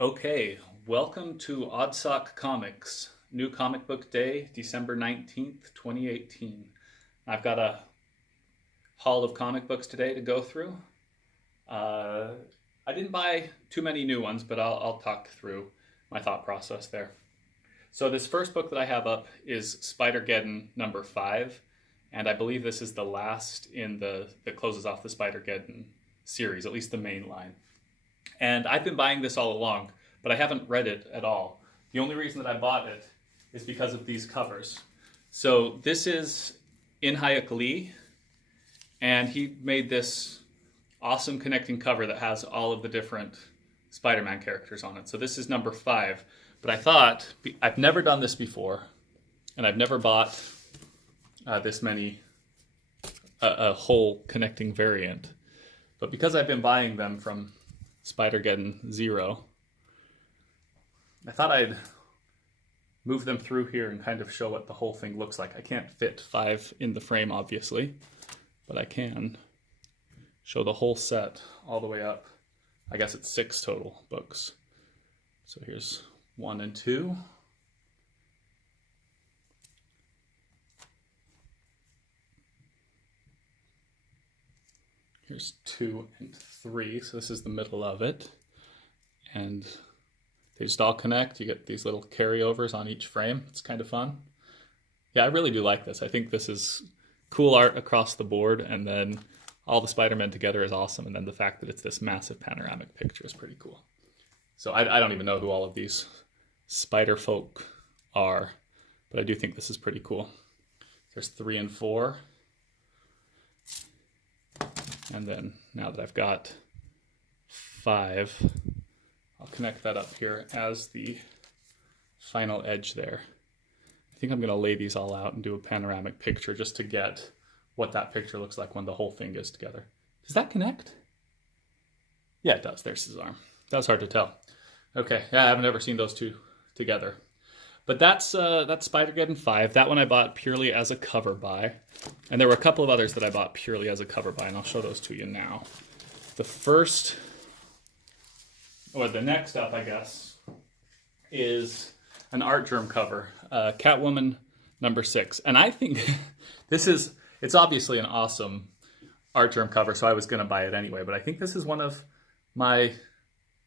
Okay, welcome to Oddsock Comics. New comic book day, December 19th, 2018. I've got a haul of comic books today to go through. Uh, I didn't buy too many new ones, but I'll talk through my thought process there. So this first book that I have up is Spider-Geddon number 5, and I believe this is the last in that closes off the Spider-Geddon series, at least the main line. And I've been buying this all along, but I haven't read it at all. The only reason that I bought it is because of these covers. So this is In-Hayek Lee, and he made this awesome connecting cover that has all of the different Spider-Man characters on it. So this is number 5. But I thought, I've never done this before, and I've never bought this many, a whole connecting variant. But because I've been buying them from Spider-Geddon 0, I thought I'd move them through here and kind of show what the whole thing looks like. I can't fit 5 in the frame, obviously, but I can show the whole set all the way up. I guess it's 6 total books. So here's 1 and 2. Here's 2 and 3, so this is the middle of it. And they just all connect. You get these little carryovers on each frame. It's kind of fun. Yeah, I really do like this. I think this is cool art across the board, and then all the Spider-Men together is awesome, and then the fact that it's this massive panoramic picture is pretty cool. So I don't even know who all of these spider folk are, but I do think this is pretty cool. There's 3 and 4. And then now that I've got 5, I'll connect that up here as the final edge there. I think I'm going to lay these all out and do a panoramic picture just to get what that picture looks like when the whole thing is together. Does that connect? Yeah, it does. There's his arm. That was hard to tell. Okay, yeah, I haven't ever seen those two together. But that's Spider-Geddon 5. That one I bought purely as a cover buy. And there were a couple of others that I bought purely as a cover buy, and I'll show those to you now. The first, or the next up, I guess, is an Artgerm cover, Catwoman number 6. And I think it's obviously an awesome Artgerm cover, so I was going to buy it anyway. But I think this is one of my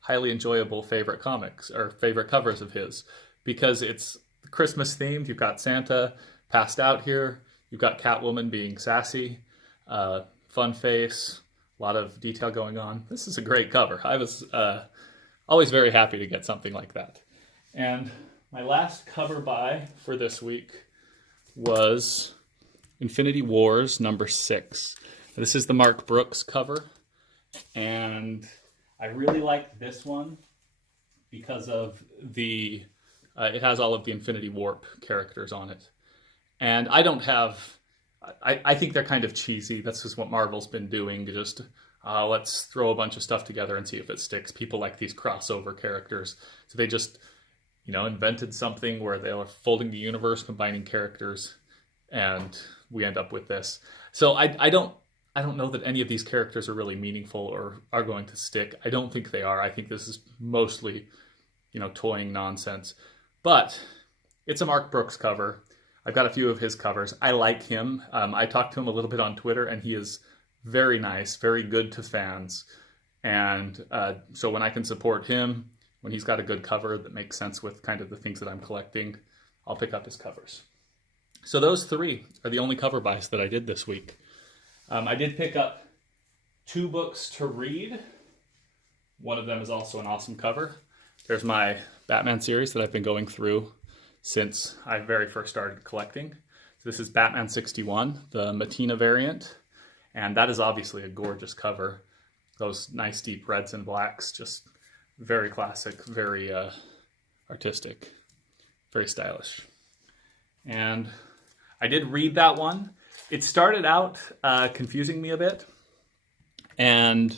highly enjoyable favorite comics, or favorite covers of his, because it's Christmas themed. You've got Santa passed out here. You've got Catwoman being sassy, fun face, a lot of detail going on. This is a great cover. I was always very happy to get something like that. And my last cover buy for this week was Infinity Wars number 6. This is the Mark Brooks cover, and I really like this one because of the it has all of the Infinity Warp characters on it. And I don't have, I think they're kind of cheesy. That's just what Marvel's been doing. Just let's throw a bunch of stuff together and see if it sticks. People like these crossover characters. So they just, invented something where they are folding the universe, combining characters, and we end up with this. So I don't know that any of these characters are really meaningful or are going to stick. I don't think they are. I think this is mostly, toying nonsense. But it's a Mark Brooks cover. I've got a few of his covers. I like him. I talked to him a little bit on Twitter, and he is very nice, very good to fans. And so when I can support him, when he's got a good cover that makes sense with kind of the things that I'm collecting, I'll pick up his covers. So those 3 are the only cover buys that I did this week. I did pick up 2 books to read. One of them is also an awesome cover. There's my Batman series that I've been going through since I very first started collecting. So this is Batman 61, the Matina variant. And that is obviously a gorgeous cover. Those nice deep reds and blacks, just very classic, very artistic, very stylish. And I did read that one. It started out confusing me a bit. And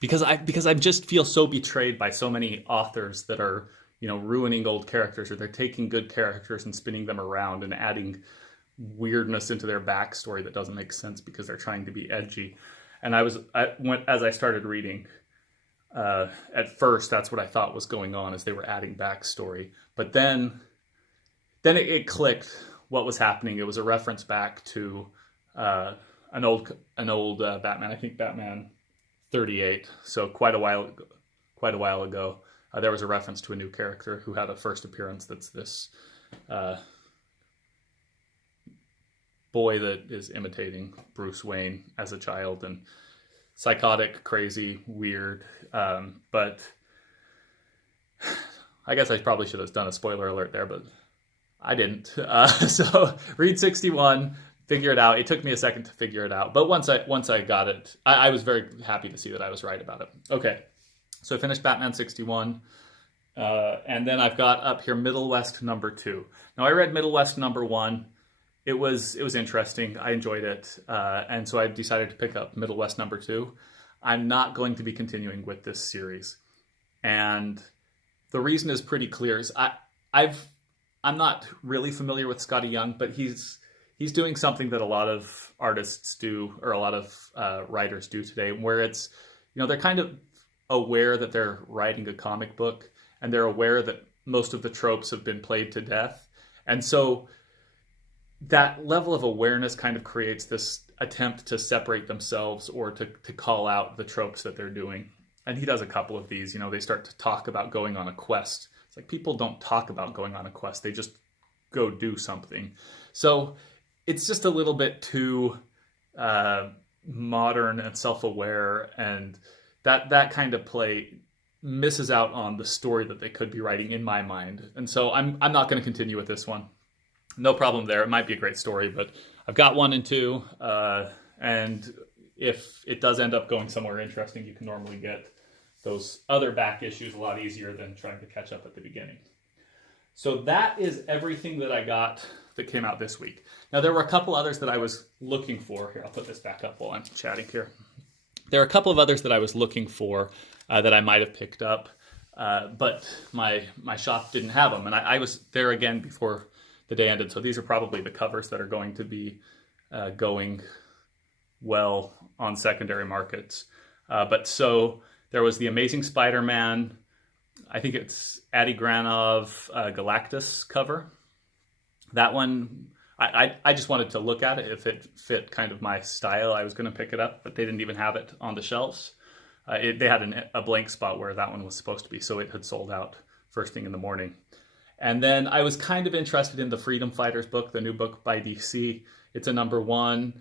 because I just feel so betrayed by so many authors that are, ruining old characters, or they're taking good characters and spinning them around and adding weirdness into their backstory that doesn't make sense because they're trying to be edgy. And as I started reading, At first, that's what I thought was going on, as they were adding backstory. But then it clicked what was happening. It was a reference back to an old Batman. I think Batman 38. So quite a while ago, there was a reference to a new character who had a first appearance. That's this boy that is imitating Bruce Wayne as a child, and psychotic, crazy, weird. But I guess I probably should have done a spoiler alert there, but I didn't. So read 61, figure it out. It took me a second to figure it out, but once I got it, I was very happy to see that I was right about it. Okay, so I finished Batman 61, and then I've got up here Middle West #2. Now I read Middle West #1. It was interesting. I enjoyed it, and so I decided to pick up Middle West #2. I'm not going to be continuing with this series, and the reason is pretty clear. Is I'm not really familiar with Scotty Young, but he's doing something that a lot of artists do, or a lot of writers do today, where it's, they're kind of aware that they're writing a comic book, and they're aware that most of the tropes have been played to death, and so that level of awareness kind of creates this attempt to separate themselves, or to call out the tropes that they're doing. And he does a couple of these. They start to talk about going on a quest. It's like, people don't talk about going on a quest. They just go do something. So it's just a little bit too modern and self-aware, and that kind of play misses out on the story that they could be writing, in my mind. And so I'm not going to continue with this one. No problem there. It might be a great story, but I've got 1 and 2, and if it does end up going somewhere interesting, you can normally get those other back issues a lot easier than trying to catch up at the beginning. So that is everything that I got that came out this week. Now, there were a couple others that I was looking for. Here, I'll put this back up while I'm chatting here. There are a couple of others that I was looking for that I might have picked up, but my shop didn't have them, and I was there again before the day ended. So these are probably the covers that are going to be going well on secondary markets. But so there was the Amazing Spider-Man, I think it's Adi Granov Galactus cover. That one, I just wanted to look at it. If it fit kind of my style, I was going to pick it up, but they didn't even have it on the shelves. They had a blank spot where that one was supposed to be, so it had sold out first thing in the morning. And then I was kind of interested in the Freedom Fighters book, the new book by DC. It's a #1.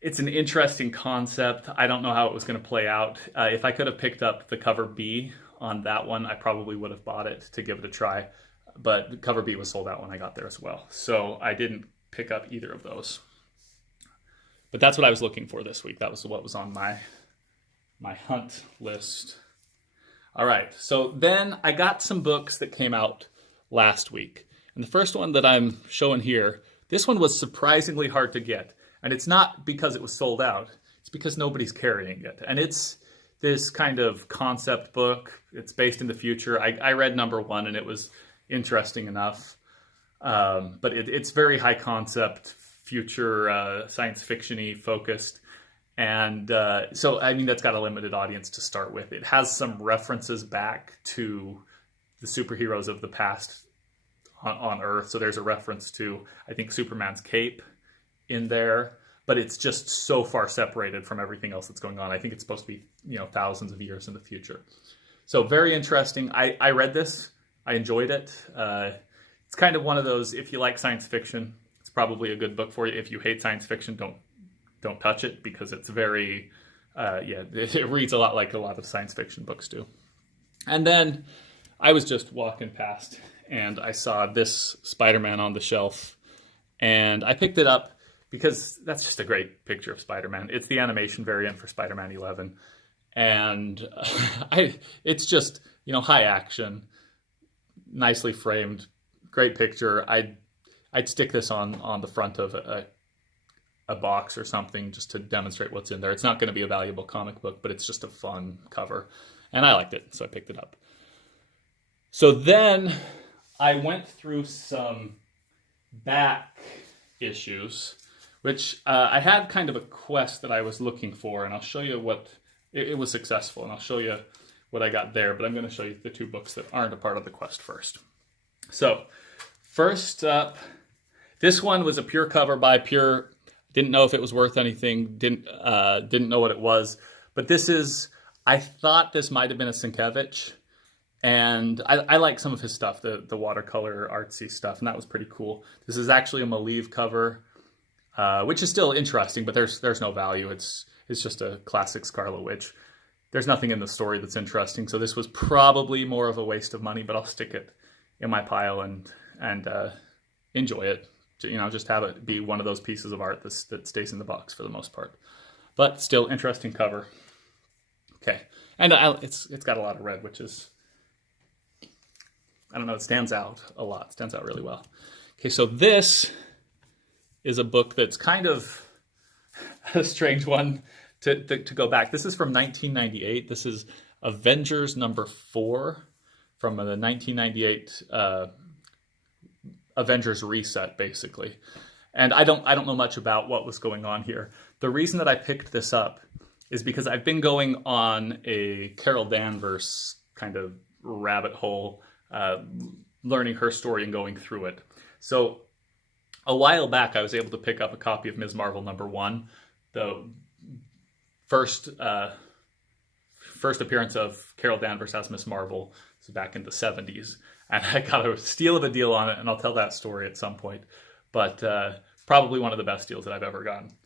It's an interesting concept. I don't know how it was going to play out. If I could have picked up the cover B on that one, I probably would have bought it to give it a try. But cover B was sold out when I got there as well. So I didn't pick up either of those. But that's what I was looking for this week. That was what was on my hunt list. All right. So then I got some books that came out last week. And the first one that I'm showing here, this one was surprisingly hard to get. And it's not because it was sold out. It's because nobody's carrying it. And it's this kind of concept book. It's based in the future. I read #1 and it was interesting enough. But it's very high concept, future science fiction-y focused. And so, I mean, that's got a limited audience to start with. It has some references back to the superheroes of the past on Earth. So there's a reference to, I think, Superman's cape in there, but it's just so far separated from everything else that's going on. I think it's supposed to be, thousands of years in the future. So very interesting. I read this. I enjoyed it. It's kind of one of those, if you like science fiction, it's probably a good book for you. If you hate science fiction, don't touch it, because it's very, it reads a lot like a lot of science fiction books do. And then I was just walking past and I saw this Spider-Man on the shelf, and I picked it up because that's just a great picture of Spider-Man. It's the animation variant for Spider-Man 11. And it's just, high action, nicely framed, great picture. I'd stick this on the front of a box or something just to demonstrate what's in there. It's not going to be a valuable comic book, but it's just a fun cover. And I liked it, so I picked it up. So then I went through some back issues, which I had kind of a quest that I was looking for, and I'll show you what, it was successful, and I'll show you what I got there, but I'm going to show you the two books that aren't a part of the quest first. So first up, this one was a pure cover by Pure. Didn't know if it was worth anything. Didn't know what it was. But this is, I thought this might have been a Sienkiewicz. And I like some of his stuff, the watercolor artsy stuff, and that was pretty cool. This is actually a Maliv cover, which is still interesting, but there's no value. It's just a classic Scarlet Witch. There's nothing in the story that's interesting, so this was probably more of a waste of money, but I'll stick it in my pile and enjoy it. You know, just have it be one of those pieces of art that stays in the box for the most part. But still, interesting cover. Okay, and it's got a lot of red, which is, I don't know, it stands out a lot. It stands out really well. Okay, so this is a book that's kind of a strange one to go back. This is from 1998. This is Avengers #4 from the 1998 Avengers reset, basically. And I don't know much about what was going on here. The reason that I picked this up is because I've been going on a Carol Danvers kind of rabbit hole, learning her story and going through it. So a while back, I was able to pick up a copy of Ms. Marvel #1, the first appearance of Carol Danvers as Ms. Marvel. This is back in the 70s. And I got a steal of a deal on it, and I'll tell that story at some point. But probably one of the best deals that I've ever gotten.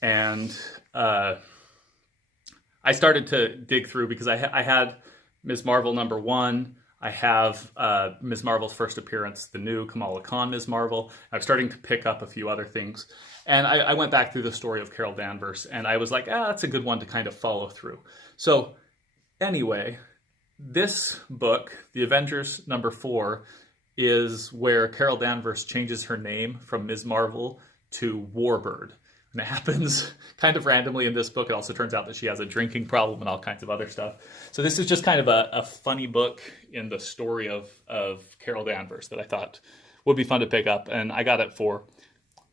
And I started to dig through because I had Ms. Marvel #1. I have Ms. Marvel's first appearance, the new Kamala Khan Ms. Marvel. I was starting to pick up a few other things. And I went back through the story of Carol Danvers, and I was like, that's a good one to kind of follow through. So anyway, this book, The Avengers #4, is where Carol Danvers changes her name from Ms. Marvel to Warbird. And it happens kind of randomly in this book. It also turns out that she has a drinking problem and all kinds of other stuff. So this is just kind of a funny book in the story of Carol Danvers that I thought would be fun to pick up. And I got it for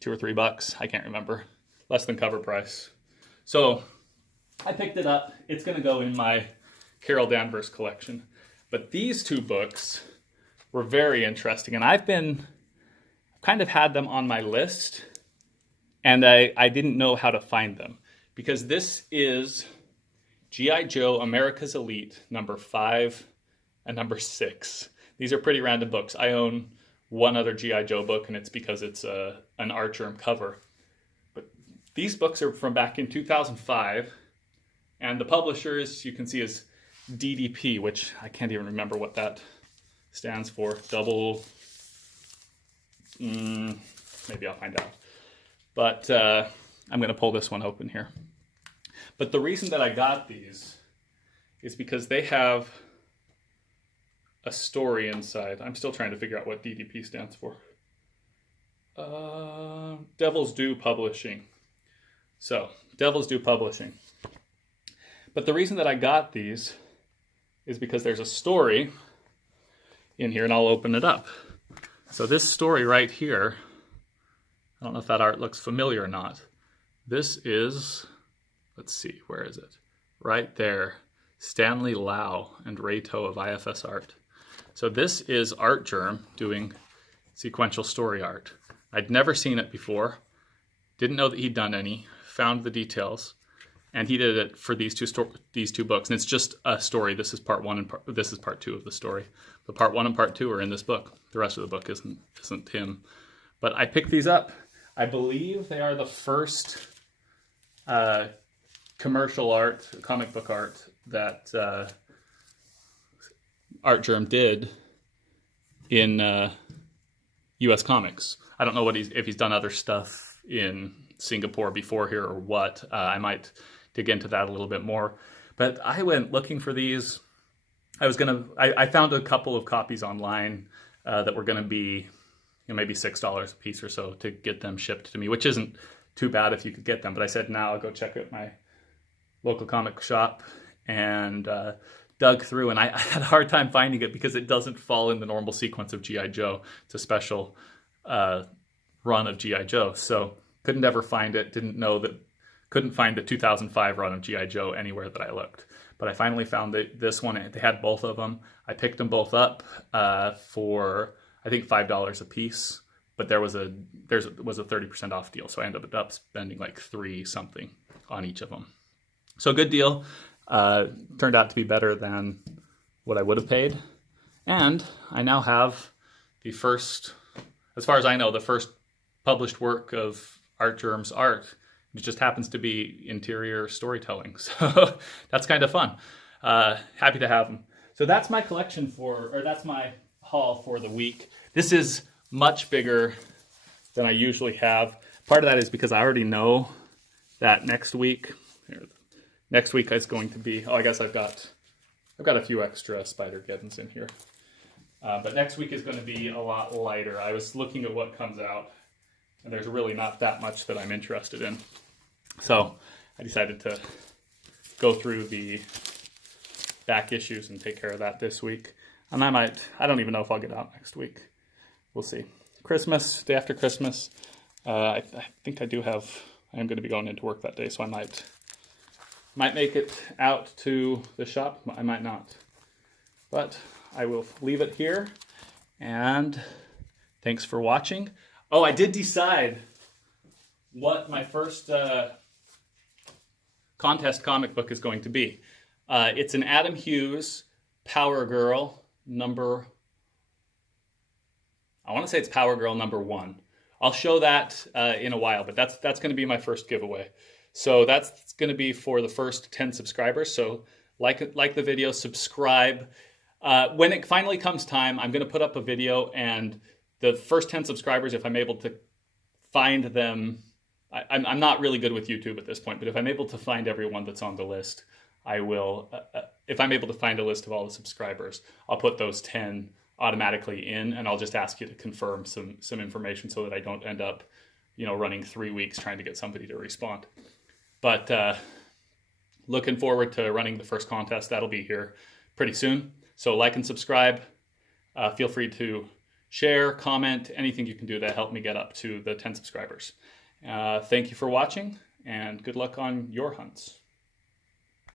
$2 or $3. I can't remember. Less than cover price. So I picked it up. It's going to go in my Carol Danvers collection. But these two books were very interesting. And I've kind of had them on my list. And I didn't know how to find them. Because this is G.I. Joe America's Elite #5 and #6. These are pretty random books. I own one other G.I. Joe book, and it's because it's an Artgerm cover. But these books are from back in 2005. And the publishers, you can see, is DDP, which I can't even remember what that stands for. Maybe I'll find out. But I'm going to pull this one open here. But the reason that I got these is because they have a story inside. I'm still trying to figure out what DDP stands for. Devil's Due Publishing. So, Devil's Due Publishing. But the reason that I got these is because there's a story in here, and I'll open it up. So this story right here, I don't know if that art looks familiar or not. This is, let's see, where is it? Right there. Stanley Lau and Ray Toh of IFS Art. So this is Artgerm doing sequential story art. I'd never seen it before. Didn't know that he'd done any. Found the details. And he did it for these two books. And it's just a story. This is part 1 and this is part 2 of the story. But part 1 and part 2 are in this book. The rest of the book isn't him. But I picked these up. I believe they are the first commercial art, comic book art, that Artgerm did in U.S. Comics. I don't know if he's done other stuff in Singapore before here or what. I might dig into that a little bit more. But I went looking for these. I found a couple of copies online that were going to be maybe $6 a piece or so to get them shipped to me, which isn't too bad if you could get them. But I said, now I'll go check out my local comic shop and dug through. And I had a hard time finding it because it doesn't fall in the normal sequence of G.I. Joe. It's a special run of G.I. Joe. So couldn't ever find it. Couldn't find the 2005 run of G.I. Joe anywhere that I looked. but I finally found this one. They had both of them. I picked them both up for I think $5 a piece, but there was a 30% off deal, so I ended up spending like $3 something on each of them. So good deal. Turned out to be better than what I would have paid, and I now have the first, as far as I know, the first published work of Artgerm's art. It just happens to be interior storytelling, so that's kind of fun. Happy to have them. So that's my collection that's my haul for the week. This is much bigger than I usually have. Part of that is because I already know that next week is going to be, I guess I've got a few extra Spider-Geddons in here. But next week is going to be a lot lighter. I was looking at what comes out, and there's really not that much that I'm interested in. So I decided to go through the back issues and take care of that this week. And I don't even know if I'll get out next week. We'll see. Christmas, day after Christmas, I think I am going to be going into work that day, so I might make it out to the shop. I might not. But I will leave it here, and thanks for watching. Oh, I did decide what my first contest comic book is going to be. It's an Adam Hughes Power Girl number, I want to say it's Power Girl number 1. I'll show that in a while, but that's going to be my first giveaway. So that's going to be for the first 10 subscribers. So like the video, subscribe. When it finally comes time, I'm going to put up a video, and the first 10 subscribers, if I'm able to find them, I'm not really good with YouTube at this point, but if I'm able to find everyone that's on the list, I will. If I'm able to find a list of all the subscribers, I'll put those 10 automatically in, and I'll just ask you to confirm some information so that I don't end up, running 3 weeks trying to get somebody to respond. But looking forward to running the first contest. That'll be here pretty soon. So like and subscribe. Feel free to share, comment, anything you can do to help me get up to the 10 subscribers. Thank you for watching, and good luck on your hunts.